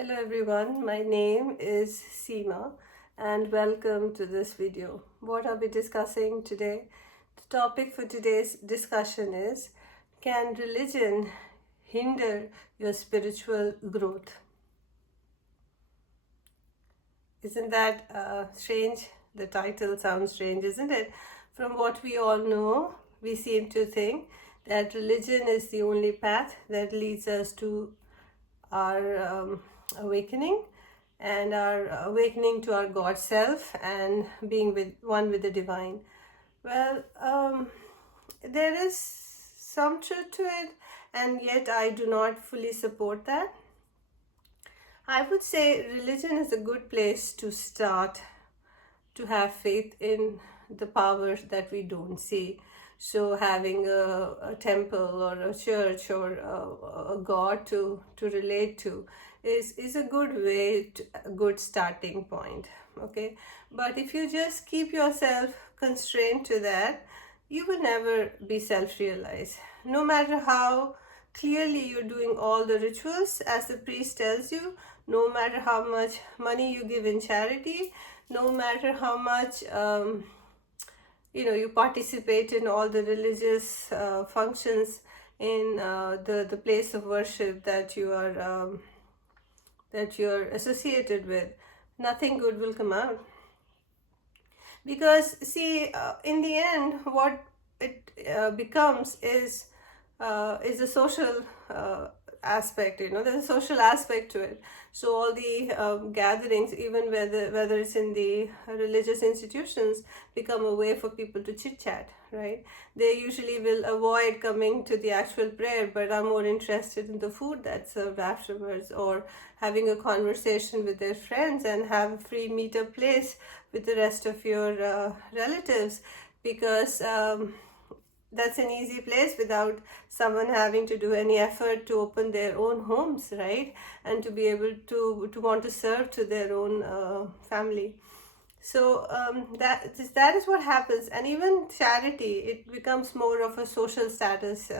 Hello everyone, my name is Seema and welcome to this video. What I'll be discussing today, the topic for today's discussion is, can religion hinder your spiritual growth? Isn't that strange? The title sounds strange, isn't it? From what we all know, we seem to think that religion is the only path that leads us to our awakening and our awakening to our God self and being with one with the divine. Well, there is some truth to it, and yet I do not fully support that. I would say religion is a good place to start to have faith in the powers that we don't see. So having a temple or a church or a god to relate to is a good way, a good starting point. Okay, but if you just keep yourself constrained to that, you will never be self-realized. No matter how clearly you're doing all the rituals as the priest tells you, no matter how much money you give in charity, no matter how much you participate in all the religious functions in the place of worship that you're associated with, nothing good will come out. Because see, in the end, what it becomes is a social aspect. There's a social aspect to it. So all the gatherings, even whether it's in the religious institutions, become a way for people to chit chat, right? They usually will avoid coming to the actual prayer, but are more interested in the food that's served afterwards, or having a conversation with their friends and have a free meetup place with the rest of your relatives, because that's an easy place without someone having to do any effort to open their own homes, right? And to be able to want to serve to their own family. So that is what happens. And even charity, it becomes more of a social status.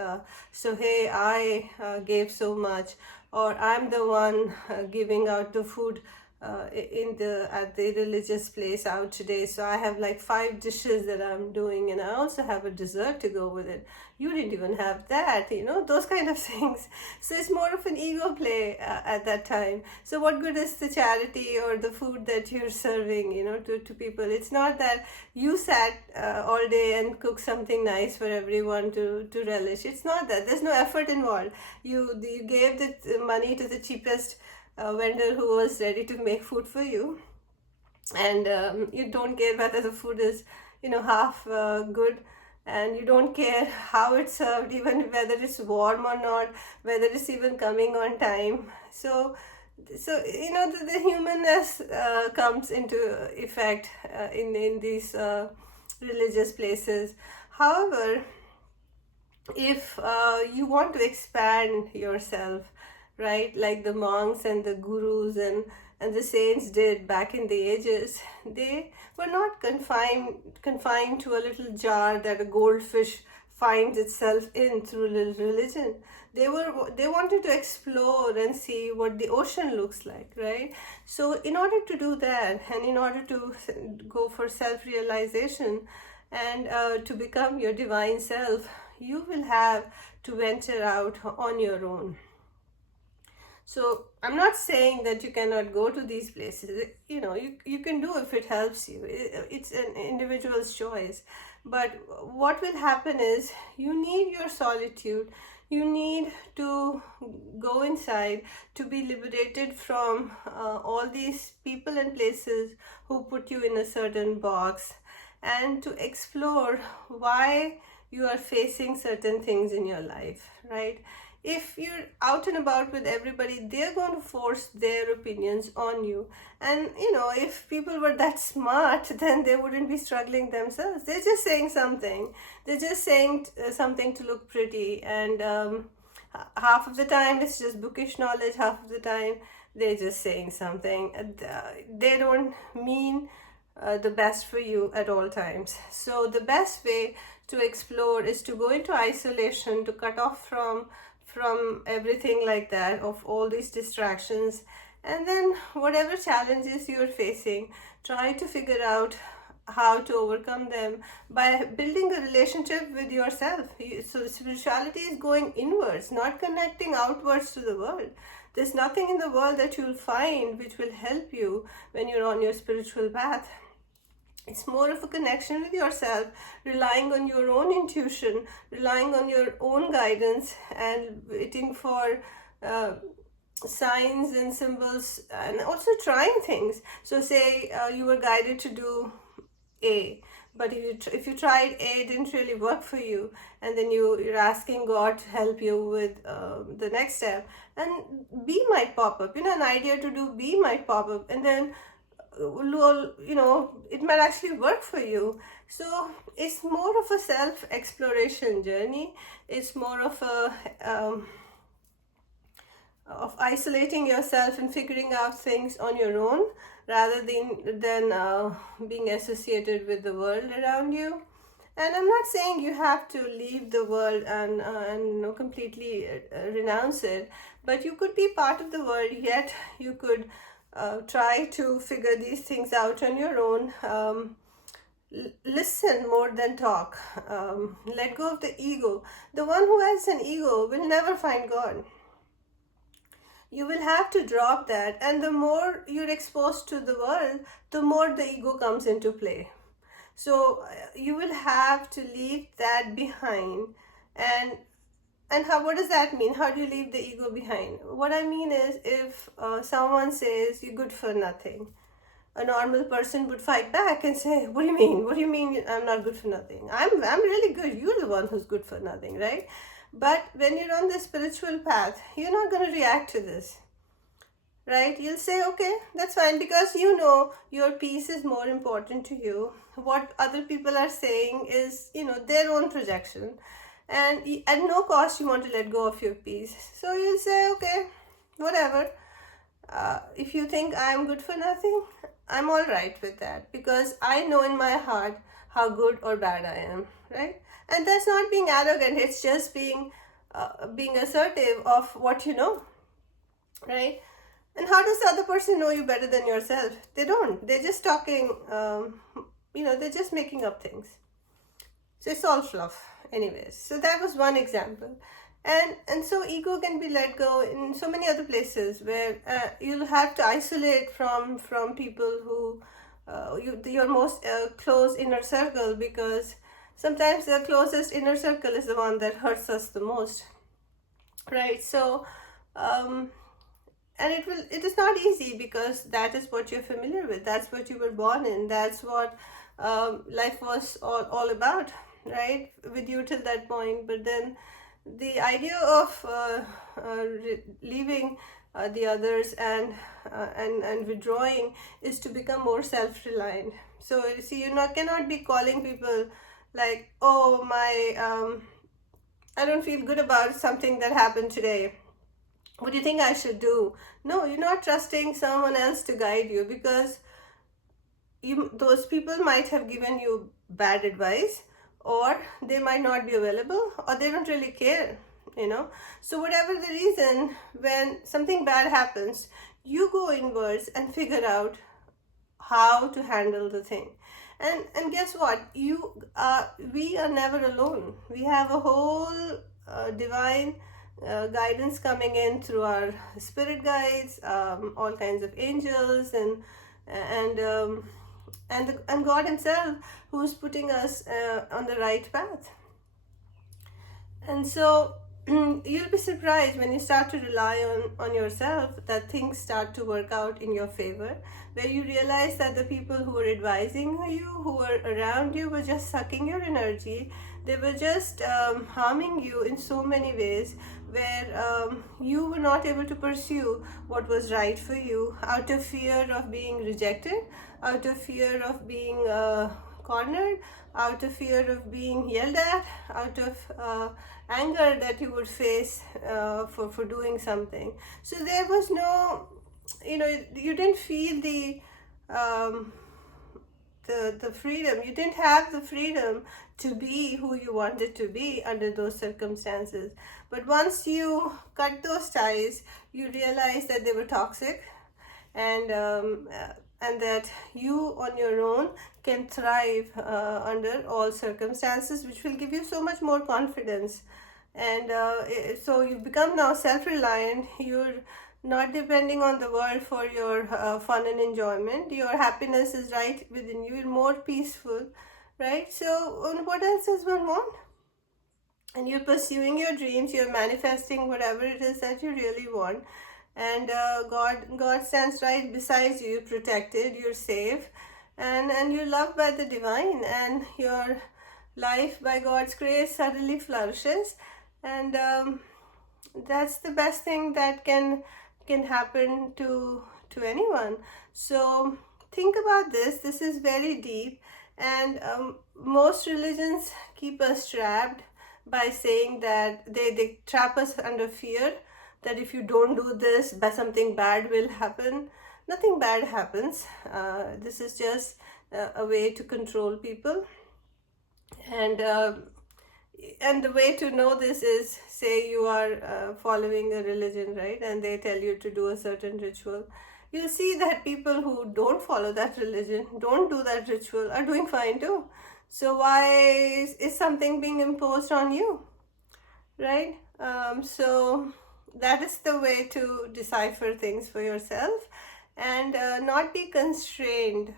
So hey, I gave so much, or I'm the one giving out the food at the religious place out today. So I have like 5 dishes that I'm doing, and I also have a dessert to go with it. You didn't even have that, those kind of things. So it's more of an ego play at that time. So what good is the charity or the food that you're serving, to people? It's not that you sat all day and cooked something nice for everyone to relish. It's not that. There's no effort involved. You gave the money to the cheapest vendor who was ready to make food for you, and you don't care whether the food is half good, and you don't care how it's served, even whether it's warm or not, whether it's even coming on time. So the humanness comes into effect in these religious places. However, if you want to expand yourself, right, like the monks and the gurus and the saints did back in the ages, they were not confined to a little jar that a goldfish finds itself in through religion. They wanted to explore and see what the ocean looks like, right? So in order to do that, and in order to go for self-realization and to become your divine self, you will have to venture out on your own. So I'm not saying that you cannot go to these places. You can do if it helps you. It's an individual's choice. But what will happen is you need your solitude. You need to go inside to be liberated from all these people and places who put you in a certain box, and to explore why you are facing certain things in your life, right? If you're out and about with everybody, they're going to force their opinions on you. And if people were that smart, then they wouldn't be struggling themselves. They're just saying something. They're just saying something to look pretty. And half of the time it's just bookish knowledge, half of the time they're just saying something. They don't mean the best for you at all times. So the best way to explore is to go into isolation, to cut off from everything like that, of all these distractions, And then whatever challenges you're facing, try to figure out how to overcome them by building a relationship with yourself. So spirituality is going inwards, not connecting outwards to the world. There's nothing in the world that you'll find which will help you when you're on your spiritual path. It's more of a connection with yourself, relying on your own intuition, relying on your own guidance, and waiting for uh, signs and symbols, and also trying things. So, say you were guided to do A, but if you tried A, it didn't really work for you, and then you're asking God to help you with the next step, and B might pop up. An idea to do B might pop up, and then it might actually work for you. So it's more of a self-exploration journey. It's more of a of isolating yourself and figuring out things on your own, rather than being associated with the world around you. And I'm not saying you have to leave the world and completely renounce it, but you could be part of the world, yet you could try to figure these things out on your own. Listen more than talk. Let go of the ego. The one who has an ego will never find God. You will have to drop that, and the more you're exposed to the world, the more the ego comes into play. So you will have to leave that behind. And how, what does that mean? How do you leave the ego behind? What I mean is, if someone says you're good for nothing, a normal person would fight back and say, what do you mean? What do you mean I'm not good for nothing? I'm really good. You're the one who's good for nothing, right? But when you're on the spiritual path, you're not going to react to this, right? You'll say, okay, that's fine, because you know your peace is more important to you. What other people are saying is, their own projection. And at no cost you want to let go of your peace. So you'll say, okay, whatever. If you think I'm good for nothing, I'm all right with that, because I know in my heart how good or bad I am, right? And that's not being arrogant. It's just being assertive of what you know, right? And how does the other person know you better than yourself? They don't. They're just talking. They're just making up things. So it's all fluff, anyways. So that was one example. And so ego can be let go in so many other places, where you'll have to isolate from people who your most close inner circle, because sometimes the closest inner circle is the one that hurts us the most, right? So and it is not easy, because that is what you're familiar with, that's what you were born in, that's what life was all about, right, with you till that point. But then the idea of leaving the others and withdrawing is to become more self-reliant. So you see, cannot be calling people like, oh, I don't feel good about something that happened today, what do you think I should do? No, you're not trusting someone else to guide you, because those people might have given you bad advice, or they might not be available, or they don't really care. So whatever the reason, when something bad happens, you go inwards and figure out how to handle the thing. And guess what, we are never alone. We have a whole divine guidance coming in through our spirit guides, all kinds of angels, and God Himself, who's putting us on the right path. And so you'll be surprised when you start to rely on yourself, that things start to work out in your favor, where you realize that the people who were advising you, who were around you, were just sucking your energy. They were just harming you in so many ways, where you were not able to pursue what was right for you, out of fear of being rejected, out of fear of being cornered, out of fear of being yelled at, out of anger that you would face for doing something. So there was no, you didn't feel the freedom. You didn't have the freedom to be who you wanted to be under those circumstances. But once you cut those ties, you realize that they were toxic, and that you on your own can thrive under all circumstances, which will give you so much more confidence. And so you become now self-reliant. You're not depending on the world for your fun and enjoyment. Your happiness is right within you. You're more peaceful, right? So what else does one want? And you're pursuing your dreams, you're manifesting whatever it is that you really want. And God stands right beside you. You're protected, you're safe, and you're loved by the divine, and your life by God's grace suddenly flourishes. And that's the best thing that can happen to anyone. So think about this. This is very deep. And most religions keep us trapped by saying that they trap us under fear, that if you don't do this, something bad will happen. Nothing bad happens. This is just a way to control people. And and the way to know this is, say you are following a religion, right, and they tell you to do a certain ritual. You'll see that people who don't follow that religion, don't do that ritual, are doing fine too. So why is something being imposed on you, right? So that is the way to decipher things for yourself, and not be constrained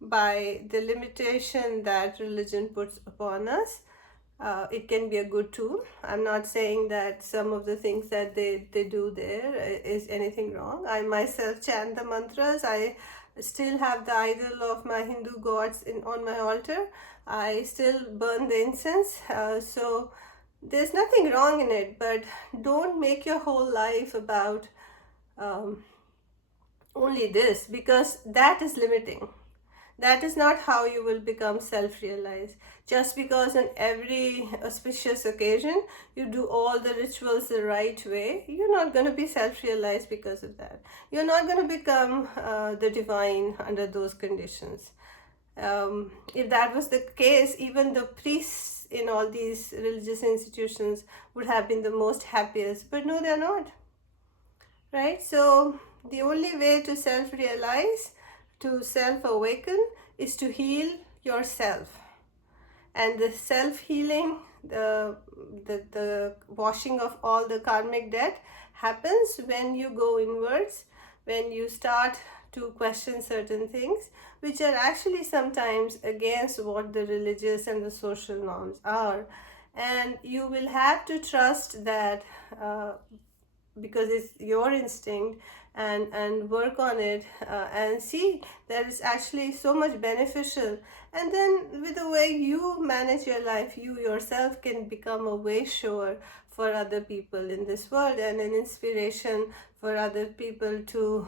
by the limitation that religion puts upon us. It can be a good tool. I'm not saying that some of the things that they do there is anything wrong. I myself chant the mantras. I still have the idol of my Hindu gods on my altar. I still burn the incense. So there's nothing wrong in it, but don't make your whole life about only this, because that is limiting. That is not how you will become self-realized. Just because on every auspicious occasion you do all the rituals the right way, you're not going to be self-realized because of that. You're not going to become the divine under those conditions. If that was the case, even the priests in all these religious institutions would have been the most happiest. But no, they're not. Right? So the only way to self-realize, to self-awaken, is to heal yourself. And the self-healing, the washing of all the karmic debt happens when you go inwards, when you start to question certain things, which are actually sometimes against what the religious and the social norms are. And you will have to trust that because it's your instinct, and work on it, and see that it's actually so much beneficial. And then with the way you manage your life, you yourself can become a way shower for other people in this world, and an inspiration for other people to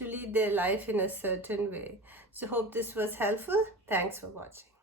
lead their life in a certain way. So hope this was helpful. Thanks for watching.